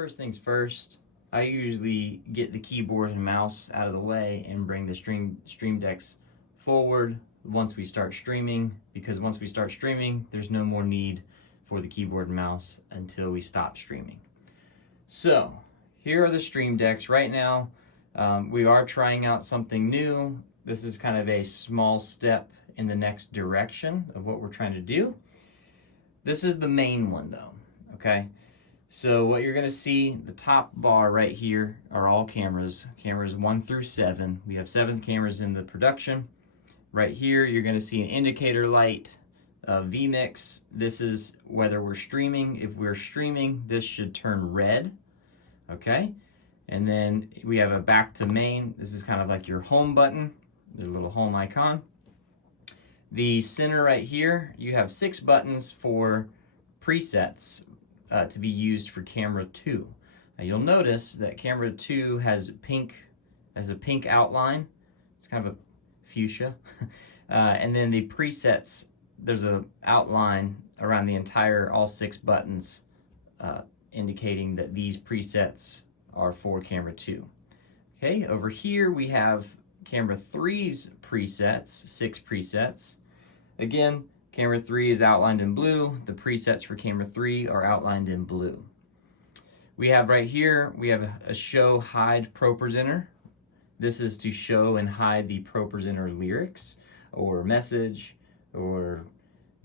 First things first, I usually get the keyboard and mouse out of the way and bring the stream decks forward once we start streaming, because once we start streaming, there's no more need for the keyboard and mouse until we stop streaming. So here are the stream decks. Right now, we are trying out something new. This is kind of a small step in the next direction of what we're trying to do. This is the main one though, okay? So what you're gonna see, the top bar right here are all cameras 1 through 7. We have 7 cameras in the production. Right here, you're gonna see an indicator light, vMix. This is whether we're streaming. If we're streaming, this should turn red, okay? And then we have a back to main. This is kind of like your home button. There's a little home icon. The center right here, you have 6 buttons for presets to be used for camera 2. Now you'll notice that camera 2 has a pink outline. It's kind of a fuchsia. And then the presets, there's a outline around the entire, all 6 buttons, indicating that these presets are for camera 2. Okay, over here we have camera 3's presets, 6 presets. Again, camera 3 is outlined in blue. The presets for camera 3 are outlined in blue. We have right here, we have a show hide ProPresenter. This is to show and hide the ProPresenter lyrics or message or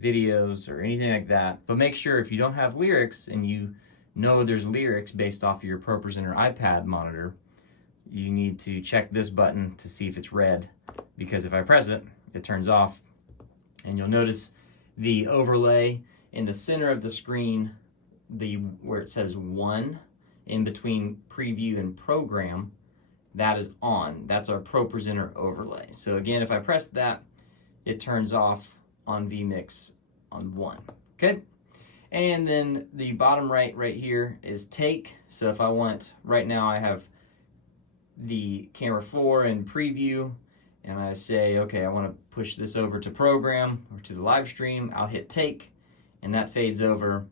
videos or anything like that. But make sure if you don't have lyrics and you know there's lyrics based off of your ProPresenter iPad monitor, you need to check this button to see if it's red, because if I press it, it turns off. And you'll notice the overlay in the center of the screen, where it says 1 in between preview and program, that is on. That's our ProPresenter overlay. So again, if I press that, it turns off on vMix on 1. Okay? And then the bottom right here is take. So if I want, right now I have the camera 4 in preview, and I say, okay, I want to push this over to program or to the live stream, I'll hit take, and that fades over.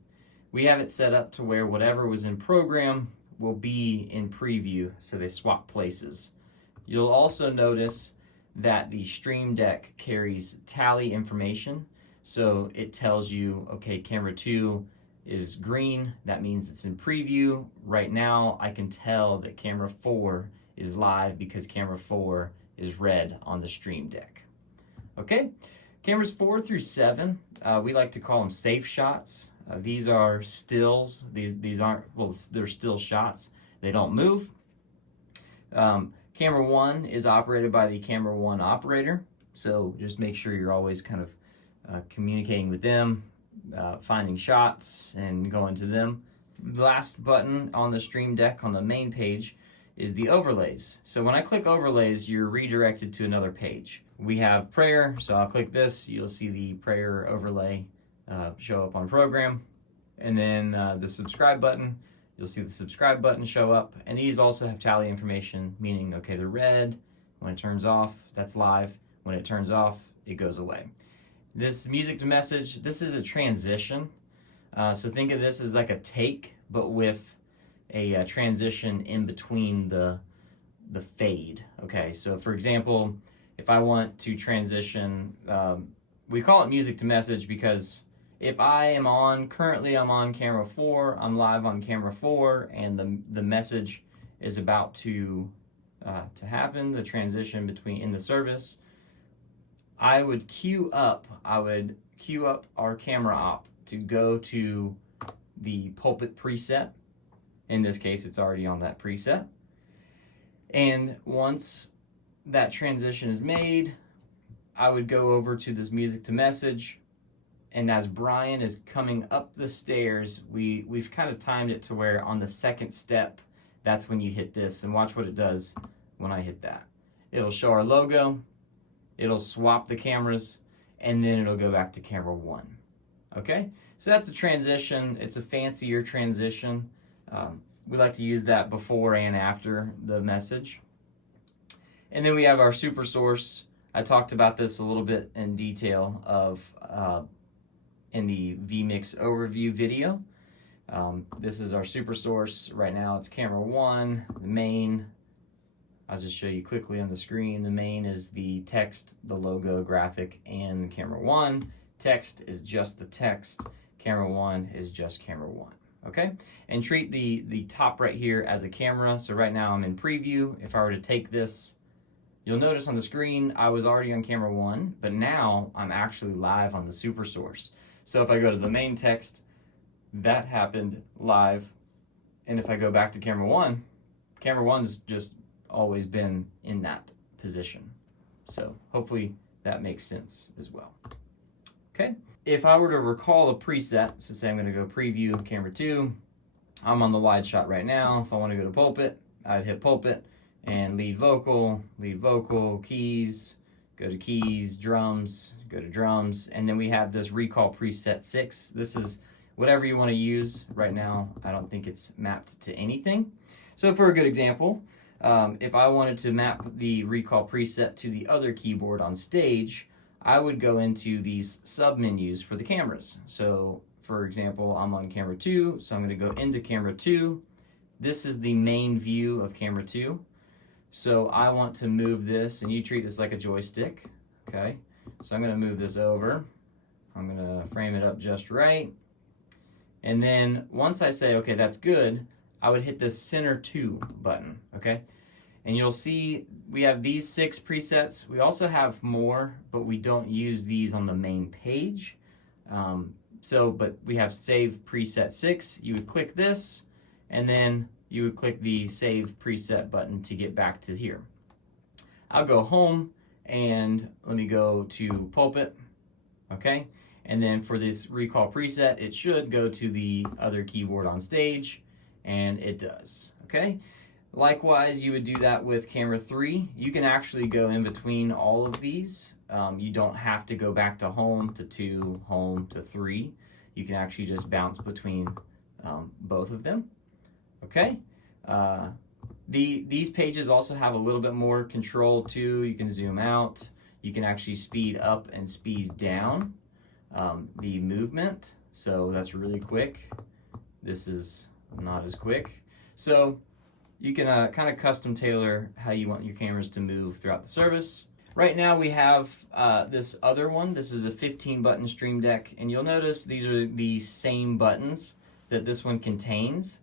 We have it set up to where whatever was in program will be in preview, so they swap places. You'll also notice that the Stream Deck carries tally information, so it tells you, okay, camera 2 is green, that means it's in preview. Right now, I can tell that camera 4 is live because camera 4 is red on the Stream Deck. Okay, cameras 4 through 7, we like to call them safe shots. These are stills. These aren't, well, they're still shots. They don't move. Camera 1 is operated by the camera 1 operator, so just make sure you're always kind of communicating with them, finding shots and going to them. The last button on the Stream Deck on the main page is the overlays. So when I click overlays, you're redirected to another page. We have prayer, so I'll click this, you'll see the prayer overlay show up on program. And then the subscribe button, you'll see the subscribe button show up. And these also have tally information, meaning, okay, they're red. When it turns off, that's live. When it turns off, it goes away. This music to message, this is a transition. So think of this as like a take, but with a transition in between the fade. Okay, so for example, if I want to transition, we call it music to message because if I am currently I'm on camera 4, I'm live on camera 4, and the message is about to happen, the transition in the service, I would queue up our camera op to go to the pulpit preset. In this case, it's already on that preset. And once that transition is made, I would go over to this music to message. And as Brian is coming up the stairs, we've kind of timed it to where on the second step, that's when you hit this. And watch what it does when I hit that. It'll show our logo, it'll swap the cameras, and then it'll go back to camera 1. Okay? So that's a transition. It's a fancier transition. We like to use that before and after the message. And then we have our super source. I talked about this a little bit in detail in the vMix overview video. This is our super source. Right now it's camera 1, the main. I'll just show you quickly on the screen. The main is the text, the logo, graphic, and camera 1. Text is just the text. Camera 1 is just camera 1. Okay? And treat the top right here as a camera. So right now I'm in preview. If I were to take this, you'll notice on the screen I was already on camera 1, but now I'm actually live on the super source. So if I go to the main text, that happened live. And if I go back to camera 1, camera 1's just always been in that position. So hopefully that makes sense as well. Okay, if I were to recall a preset, so say I'm going to go preview camera 2, I'm on the wide shot right now. If I want to go to pulpit, I'd hit pulpit and lead vocal, keys, go to keys, drums, go to drums, and then we have this recall preset 6. This is whatever you want to use. Right now, I don't think it's mapped to anything. So for a good example, if I wanted to map the recall preset to the other keyboard on stage, I would go into these sub-menus for the cameras. So for example, I'm on camera 2, so I'm going to go into camera 2. This is the main view of camera 2. So I want to move this, and you treat this like a joystick, okay? So I'm going to move this over. I'm going to frame it up just right. And then once I say, okay, that's good, I would hit this center 2 button, okay? And you'll see we have these 6 presets. We also have more, but we don't use these on the main page. But we have save preset 6. You would click this, and then you would click the save preset button to get back to here. I'll go home, and let me go to pulpit, okay? And then for this recall preset, it should go to the other keyboard on stage, and it does, okay? Likewise, you would do that with camera 3. You can actually go in between all of these. You don't have to go back to home to 2, home to 3. You can actually just bounce between both of them, okay? These pages also have a little bit more control too. You can zoom out. You can actually speed up and speed down the movement. So that's really quick. This is not as quick. So you can kind of custom tailor how you want your cameras to move throughout the service. Right now we have this other one. This is a 15-button Stream Deck, and you'll notice these are the same buttons that this one contains.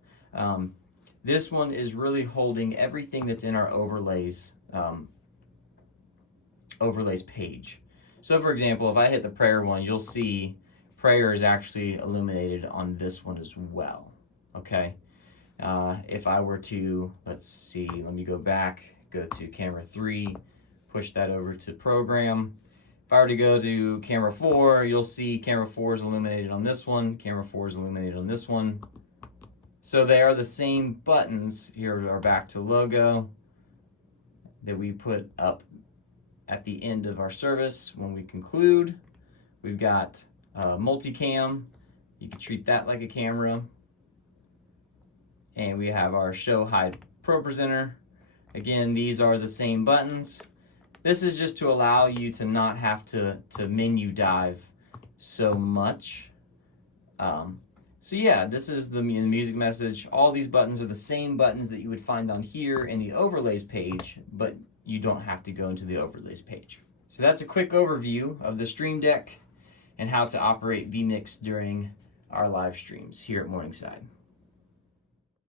This one is really holding everything that's in our overlays page. So for example, if I hit the prayer one, you'll see prayer is actually illuminated on this one as well, okay? If I were to, let's see, let me go back, go to camera 3, push that over to program. If I were to go to camera 4, you'll see camera 4 is illuminated on this one, camera 4 is illuminated on this one. So they are the same buttons. Here are back to logo that we put up at the end of our service when we conclude. We've got multicam. You can treat that like a camera. And we have our show hide pro presenter. Again, these are the same buttons. This is just to allow you to not have to menu dive so much. So yeah, this is the music message. All these buttons are the same buttons that you would find on here in the overlays page, but you don't have to go into the overlays page. So that's a quick overview of the Stream Deck and how to operate vMix during our live streams here at Morningside.